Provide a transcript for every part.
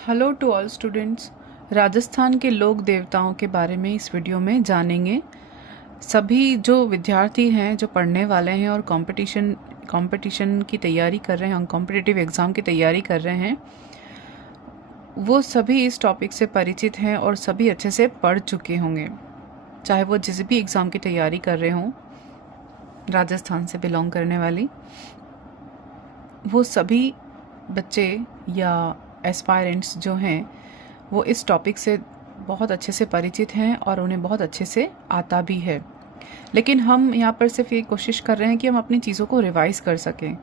Hello to all students. Rajasthan के लोक देवताओं के बारे में इस वीडियो में जानेंगे। सभी जो विद्यार्थी हैं जो पढ़ने वाले हैं और कंपटीशन की तैयारी कर रहे हैं, कॉम्पिटिटिव एग्ज़ाम की तैयारी कर रहे हैं, वो सभी इस टॉपिक से परिचित हैं और सभी अच्छे से पढ़ चुके होंगे। चाहे वो जिस भी एग्ज़ाम की तैयारी कर रहे हों, राजस्थान से बिलोंग करने वाली वो सभी बच्चे या एस्पायरेंट्स जो हैं वो इस टॉपिक से बहुत अच्छे से परिचित हैं और उन्हें बहुत अच्छे से आता भी है। लेकिन हम यहाँ पर सिर्फ ये कोशिश कर रहे हैं कि हम अपनी चीज़ों को रिवाइज़ कर सकें।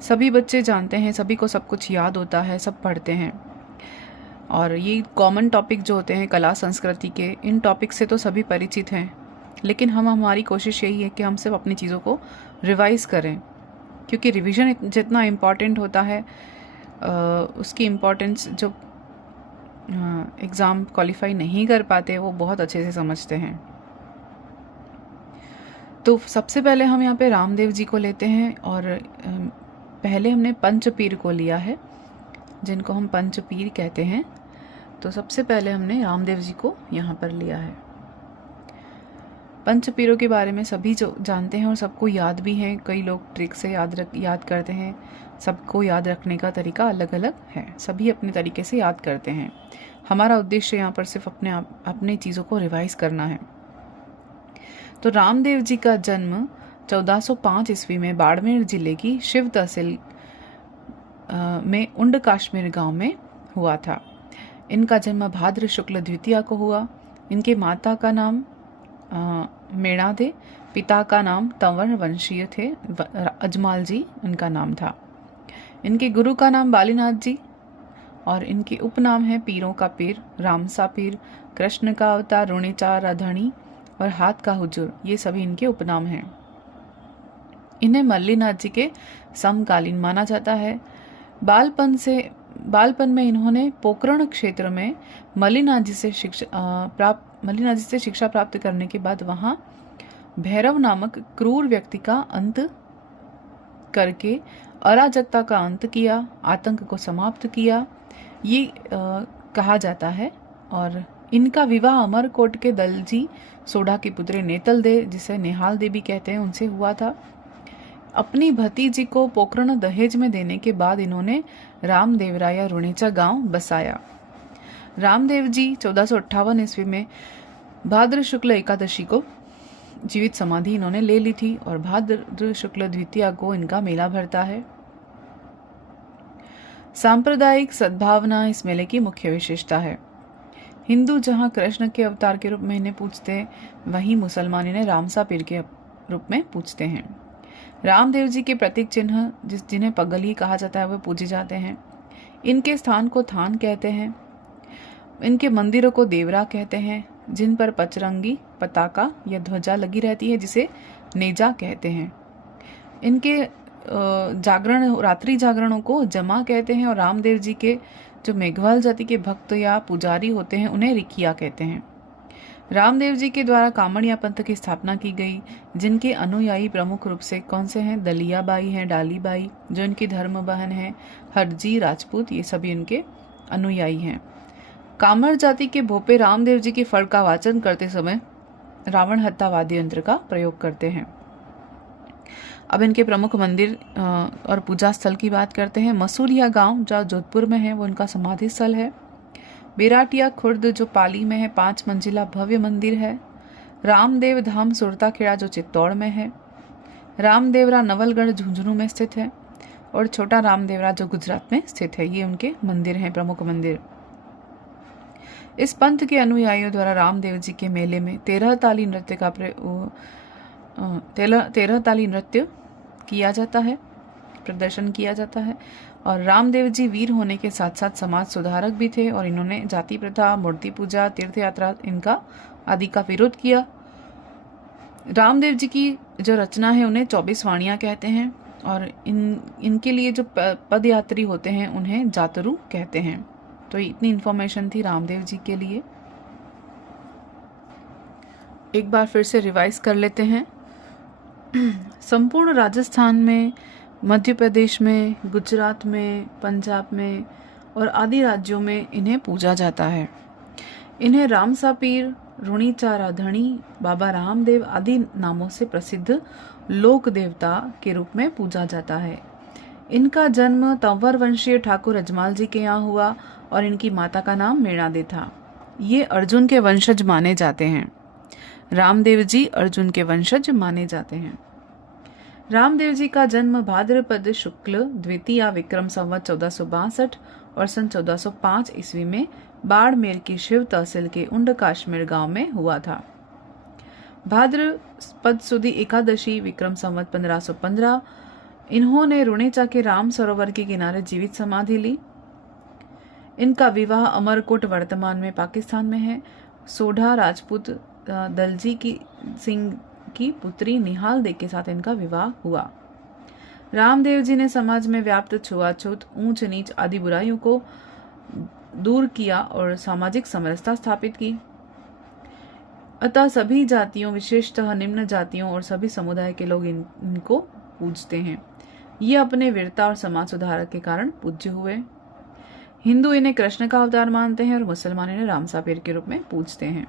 सभी बच्चे जानते हैं, सभी को सब कुछ याद होता है, सब पढ़ते हैं, और ये कॉमन टॉपिक जो होते हैं कला संस्कृति के, इन टॉपिक से तो सभी परिचित हैं। लेकिन हमारी कोशिश यही है कि हम सिर्फ अपनी चीज़ों को रिवाइज़ करें, क्योंकि रिवीजन जितना इम्पॉर्टेंट होता है उसकी इम्पोर्टेंस जो एग्ज़ाम क्वालिफाई नहीं कर पाते वो बहुत अच्छे से समझते हैं। तो सबसे पहले हम यहाँ पे रामदेव जी को लेते हैं, और पहले हमने पंचपीर को लिया है, जिनको हम पंचपीर कहते हैं। तो सबसे पहले हमने रामदेव जी को यहाँ पर लिया है। पंचपीरों के बारे में सभी जो जानते हैं और सबको याद भी हैं। कई लोग ट्रिक से याद करते हैं। सबको याद रखने का तरीका अलग अलग है, सभी अपने तरीके से याद करते हैं। हमारा उद्देश्य यहाँ पर सिर्फ अपने चीज़ों को रिवाइज करना है। तो रामदेव जी का जन्म 1405 ईस्वी में बाड़मेर जिले की शिव तहसील में उंड काश्मीर गांव में हुआ था। इनका जन्म भाद्र शुक्ल द्वितीया को हुआ। इनके माता का नाम मेणादे, पिता का नाम तंवर वंशीय थे, अजमाल जी इनका नाम था। इनके गुरु का नाम बालीनाथ जी, और इनके उपनाम है पीरों का पीर, रामसा पीर, कृष्ण का अवतार, रुणिचा राधणी और हाथ का हुजूर, ये सभी इनके उपनाम हैं। इन्हें मल्लीनाथ जी के समकालीन माना जाता है। बालपन में इन्होंने पोकरण क्षेत्र में मल्लीनाथ जी से शिक्षा प्राप्त करने के बाद वहां भैरव नामक क्रूर व्यक्ति का अंत करके अराजकता का अंत किया, आतंक को समाप्त किया, ये कहा जाता है। और इनका विवाह अमरकोट के दलजी सोढ़ा की पुत्री नेतल दे, जिसे नेहाल देवी कहते हैं, उनसे हुआ था। अपनी भतीजी को पोकरण दहेज में देने के बाद इन्होंने रामदेवराया रुणेचा गांव बसाया। रामदेव जी 1458 ईस्वी में भाद्र शुक्ल एकादशी को जीवित समाधि इन्होंने ले ली थी, और भाद्र शुक्ल द्वितीया को इनका मेला भरता है। सांप्रदायिक सद्भावना इस मेले की मुख्य विशेषता है। हिंदू जहां कृष्ण के अवतार के रूप में इन्हें पूजते हैं, वहीं मुसलमान इन्हें रामसा पीर के रूप में पूजते हैं। रामदेव जी के प्रतीक चिन्ह जिन्हें पगली कहा जाता है, वह पूजे जाते हैं। इनके स्थान को थान कहते हैं। इनके मंदिरों को देवरा कहते हैं, जिन पर पचरंगी पताका या ध्वजा लगी रहती है, जिसे नेजा कहते हैं। इनके रात्रि जागरणों को जमा कहते हैं, और रामदेव जी के जो मेघवाल जाति के भक्त या पुजारी होते हैं उन्हें रिकिया कहते हैं। रामदेव जी के द्वारा कामड़िया पंथ की स्थापना की गई, जिनके अनुयायी प्रमुख रूप से कौन से हैं? दलिया बाई हैं, डाली बाई जो इनकी धर्म बहन है, हरजी राजपूत, ये सभी इनके अनुयायी हैं। कामर जाति के भोपे रामदेव जी के फल का वाचन करते समय रावण हत्ता वाद्य यंत्र का प्रयोग करते हैं। अब इनके प्रमुख मंदिर और पूजा स्थल की बात करते हैं। मसूरिया गांव जो जोधपुर में है, वो इनका समाधि स्थल है। बेराटिया खुर्द जो पाली में है, 5 मंजिला भव्य मंदिर है। रामदेव धाम सुरता खेड़ा जो चित्तौड़ में है। रामदेवरा नवलगढ़ झुंझुनू में स्थित है, और छोटा रामदेवरा जो गुजरात में स्थित है। ये उनके मंदिर हैं, प्रमुख मंदिर। इस पंथ के अनुयायियों द्वारा रामदेव जी के मेले में 13 ताली नृत्य किया जाता है, प्रदर्शन किया जाता है। और रामदेव जी वीर होने के साथ साथ समाज सुधारक भी थे, और इन्होंने जाति प्रथा, मूर्ति पूजा, तीर्थ यात्रा इनका आदि का विरोध किया। रामदेव जी की जो रचना है उन्हें 24 वाणियां कहते हैं, और इनके लिए जो पदयात्री होते हैं उन्हें जातरू कहते हैं। तो इतनी इन्फॉर्मेशन थी रामदेव जी के लिए। एक बार फिर से रिवाइज कर लेते हैं। संपूर्ण राजस्थान में, मध्य प्रदेश में, गुजरात में, पंजाब में और आदि राज्यों में इन्हें पूजा जाता है। इन्हें रामसा पीर, रुणीचारा धणी, बाबा रामदेव आदि नामों से प्रसिद्ध लोक देवता के रूप में पूजा जाता है। इनका जन्म तंवर वंशीय ठाकुर अजमाल जी के यहाँ हुआ और इनकी माता का नाम मेणादे था। ये अर्जुन के वंशज माने जाते हैं। रामदेव जी अर्जुन के वंशज माने जाते हैं। रामदेव जी का जन्म भाद्रपद शुक्ल द्वितीया विक्रम संवत 1462 और सन 1405 ईस्वी में बाड़मेर की शिव तहसील के उंड काश्मीर गांव में हुआ था। भाद्रपद सुदी एकादशी विक्रम संवत 1515 इन्होंने रुणेचा के राम सरोवर के किनारे जीवित समाधि ली। इनका विवाह अमरकोट वर्तमान में पाकिस्तान में है। सोढ़ा राजपूत दलजी की सिंह की पुत्री निहाल दे के साथ इनका विवाह हुआ। रामदेव जी ने समाज में व्याप्त छुआछूत, ऊंच नीच आदि बुराइयों को दूर किया और सामाजिक समरसता स्थापित की। अतः सभी जातियों, विशेषतः निम्न जातियों और सभी समुदाय के लोग इनको पूजते हैं। ये अपने वीरता और समाज सुधारक के कारण पूज्य हुए। हिंदू इन्हें कृष्ण का अवतार मानते हैं और मुसलमान इन्हें रामसा पीर के रूप में पूजते हैं।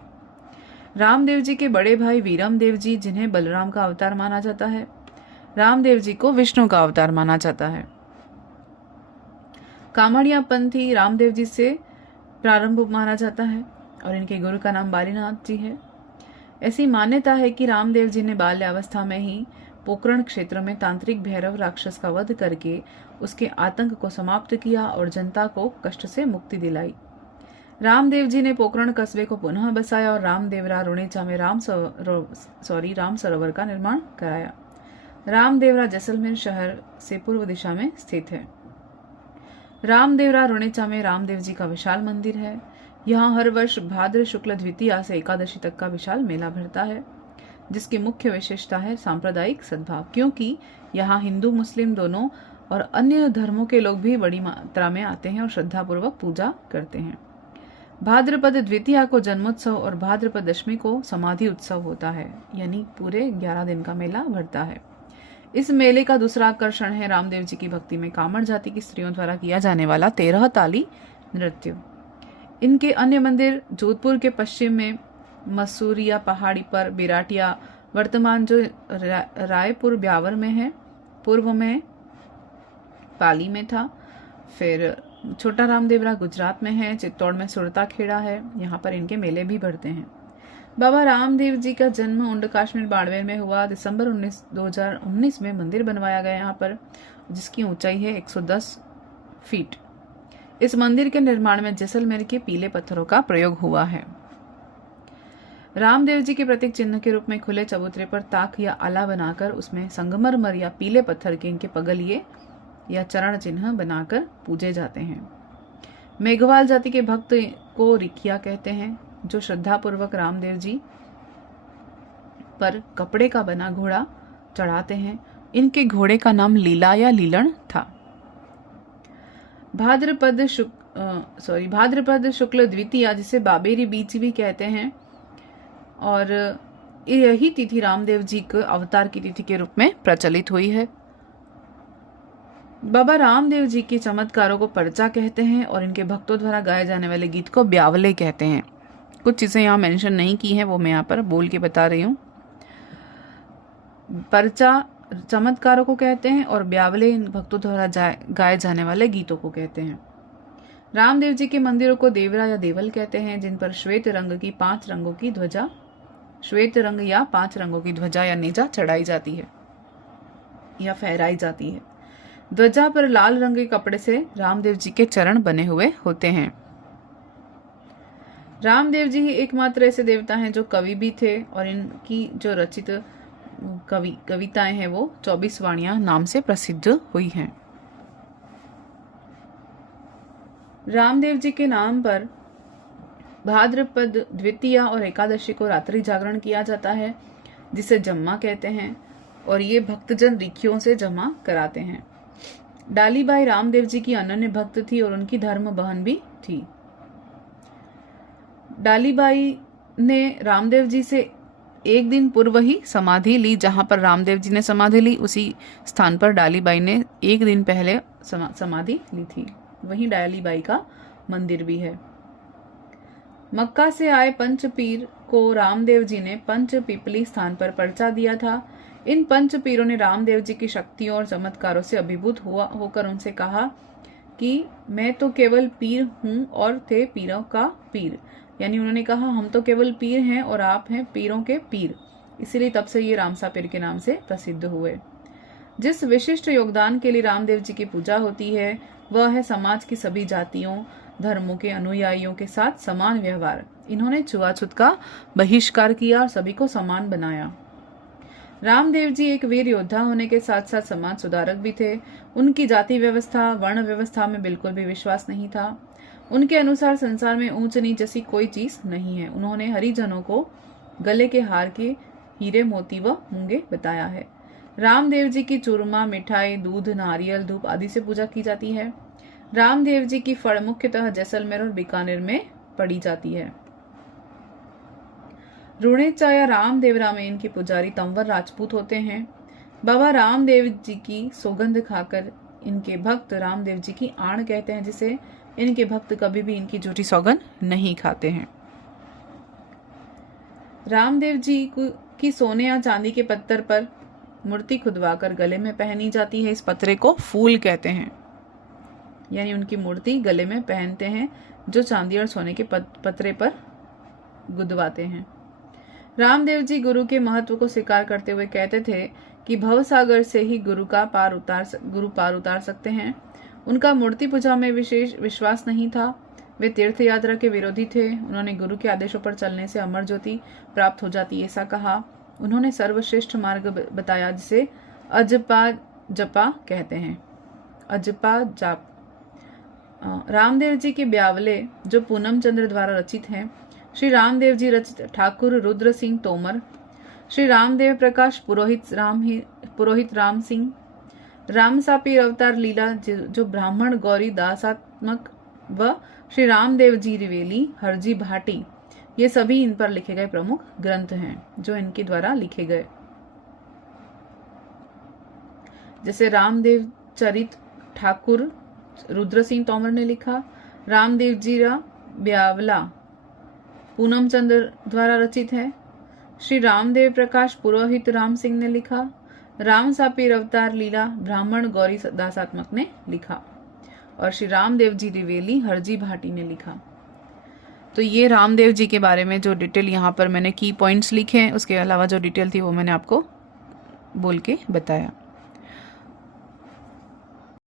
रामदेव जी के बड़े भाई वीरम देव जी, जिन्हें बलराम का अवतार माना जाता है, रामदेव जी को विष्णु का अवतार माना जाता है। कामड़िया पंथी रामदेव जी से प्रारंभ माना जाता है और इनके गुरु का नाम बालीनाथ जी है। ऐसी मान्यता है कि रामदेव जी ने बाल्यावस्था में ही पोकरण क्षेत्र में तांत्रिक भैरव राक्षस का वध करके उसके आतंक को समाप्त किया और जनता को कष्ट से मुक्ति दिलाई। रामदेव जी ने पोकरण कस्बे को पुनः बसाया और रामदेवरा रुणेचा में राम सरोवर का निर्माण कराया। रामदेवरा जैसलमेर शहर से पूर्व दिशा में स्थित है। रामदेवरा रुणेचा में रामदेव जी का विशाल मंदिर है। यहाँ हर वर्ष भाद्र शुक्ल द्वितीया से एकादशी तक का विशाल मेला भरता है, जिसकी मुख्य विशेषता है सांप्रदायिक सद्भाव, क्योंकि यहाँ हिंदू मुस्लिम दोनों और अन्य धर्मों के लोग भी बड़ी मात्रा में आते हैं और श्रद्धापूर्वक पूजा करते हैं। भाद्रपद द्वितीया को जन्मोत्सव और भाद्रपद दशमी को समाधि उत्सव होता है, यानी पूरे 11 दिन का मेला भरता है। इस मेले का दूसरा आकर्षण है रामदेव जी की भक्ति में कामड़ जाति की स्त्रियों द्वारा किया जाने वाला 13 ताली नृत्य। इनके अन्य मंदिर जोधपुर के पश्चिम में मसूरिया पहाड़ी पर बिराटिया, वर्तमान जो रायपुर ब्यावर में है, पूर्व में पाली में था। फिर छोटा रामदेवरा गुजरात में है, चित्तौड़ में सुरता खेड़ा है, यहाँ पर इनके मेले भी भरते हैं। बाबा रामदेव जी का जन्म उंड काश्मीर बाड़मेर में हुआ। दिसंबर 2019 में मंदिर बनवाया गया यहाँ पर, जिसकी ऊंचाई है 110 फीट। इस मंदिर के निर्माण में जैसलमेर के पीले पत्थरों का प्रयोग हुआ है। रामदेव जी के प्रतीक चिन्ह के रूप में खुले चबूतरे पर ताक या आला बनाकर उसमें संगमरमर या पीले पत्थर के इनके पगलिए या चरण चिन्ह बनाकर पूजे जाते हैं। मेघवाल जाति के भक्त को रिखिया कहते हैं, जो श्रद्धापूर्वक रामदेव जी पर कपड़े का बना घोड़ा चढ़ाते हैं। इनके घोड़े का नाम लीला या लीलण था। भाद्रपद शुक्ल द्वितीया, जिसे बाबेरी बीच भी कहते हैं, और यही तिथि रामदेव जी के अवतार की तिथि के रूप में प्रचलित हुई है। बाबा रामदेव जी के चमत्कारों को पर्चा कहते हैं और इनके भक्तों द्वारा गाए जाने वाले गीत को ब्यावले कहते हैं। कुछ चीजें यहाँ मेंशन नहीं की हैं, वो मैं यहाँ पर बोल के बता रही हूँ। पर्चा चमत्कारों को कहते हैं और ब्यावले इन भक्तों द्वारा गाए जाने वाले गीतों को कहते हैं। रामदेव जी के मंदिरों को देवरा या देवल कहते हैं, जिन पर श्वेत रंग या 5 रंगों की ध्वजा या नेजा चढ़ाई जाती है या फहराई जाती है। ध्वजा पर लाल रंग के कपड़े से रामदेव जी के चरण बने हुए होते हैं। रामदेव जी ही एकमात्र ऐसे देवता हैं जो कवि भी थे और इनकी जो रचित कविताएं हैं वो 24 वाणियां नाम से प्रसिद्ध हुई हैं। रामदेव जी के नाम पर भाद्रपद द्वितीया और एकादशी को रात्रि जागरण किया जाता है, जिसे जम्मा कहते हैं, और ये भक्तजन रिखियों से जमा कराते हैं। डालीबाई रामदेव जी की अनन्य भक्त थी और उनकी धर्म बहन भी थी। डालीबाई ने रामदेव जी से एक दिन पूर्व ही समाधि ली। जहां पर रामदेव जी ने समाधि ली, उसी स्थान पर डालीबाई ने एक दिन पहले समाधि ली थी। वहीं डायली बाई का मंदिर भी है। मक्का से आए पंच पीर को रामदेव जी ने पंच पीपली स्थान पर पर्चा दिया था। इन पंच पीरों ने रामदेव जी की शक्तियों और चमत्कारों से अभिभूत होकर उनसे कहा कि मैं तो केवल पीर हूँ और थे पीरों का पीर। यानी उन्होंने कहा हम तो केवल पीर हैं और आप हैं पीरों के पीर। इसीलिए तब से ये रामसा पीर के नाम से प्रसिद्ध हुए। जिस विशिष्ट योगदान के लिए रामदेव जी की पूजा होती है वह है समाज की सभी जातियों धर्मों के अनुयायियों के साथ समान व्यवहार। इन्होंने छुआछूत का बहिष्कार किया और सभी को समान बनाया। रामदेव जी एक वीर योद्धा होने के साथ साथ समाज सुधारक भी थे। उनकी जाति व्यवस्था वर्ण व्यवस्था में बिल्कुल भी विश्वास नहीं था। उनके अनुसार संसार में ऊंच नीच जैसी कोई चीज नहीं है। उन्होंने हरिजनों को गले के हार के हीरे मोती व मूंगे बताया है। रामदेव जी की चूरमा मिठाई दूध नारियल धूप आदि से पूजा की जाती है। रामदेव जी की फड़ मुख्यतः जैसलमेर और बीकानेर में पड़ी जाती है। रुणेचा या रामदेवरा में इनके पुजारी तंवर राजपूत होते हैं। बाबा रामदेव जी की सौगंध खाकर इनके भक्त रामदेव जी की आण कहते हैं, जिसे इनके भक्त कभी भी इनकी झूठी सौगंध नहीं खाते हैं। रामदेव जी की सोने या चांदी के पत्थर पर मूर्ति खुदवाकर गले में पहनी जाती है। इस पत्रे को फूल कहते हैं। यानी उनकी मूर्ति गले में पहनते हैं जो चांदी और सोने के पत्रे पर गुदवाते हैं। रामदेव जी गुरु के महत्व को स्वीकार करते हुए कहते थे कि भवसागर से ही गुरु पार उतार सकते हैं। उनका मूर्ति पूजा में विशेष विश्वास नहीं था। वे तीर्थ यात्रा के विरोधी थे। उन्होंने गुरु के आदेशों पर चलने से अमर ज्योति प्राप्त हो जाती ऐसा कहा। उन्होंने सर्वश्रेष्ठ मार्ग बताया जिसे अजपा जपा कहते हैं। अजपा जाप। रामदेव जी के ब्यावले जो पूनम चंद्र द्वारा रचित हैं। श्री रामदेव जी रचित ठाकुर रुद्र सिंह तोमर, श्री रामदेव प्रकाश पुरोहित राम सिंह, रामसा पीर अवतार लीला जो ब्राह्मण गौरी दासात्मक व श्री रामदेव जी रिवेली हरजी भाटी, ये सभी इन पर लिखे गए प्रमुख ग्रंथ हैं जो इनके द्वारा लिखे गए। जैसे रामदेव चरित ठाकुर रुद्र सिंह तोमर ने लिखा, रामदेव जी रा ब्यावला पूनम चंद्र द्वारा रचित है। श्री रामदेव प्रकाश पुरोहित राम सिंह ने लिखा। राम सापीर अवतार लीला ब्राह्मण गौरी दासात्मक ने लिखा और श्री रामदेव जी रिवेली हरजी भाटी ने लिखा। तो ये रामदेव जी के बारे में जो डिटेल यहाँ पर मैंने की पॉइंट्स लिखे हैं, उसके अलावा जो डिटेल थी वो मैंने आपको बोल के बताया।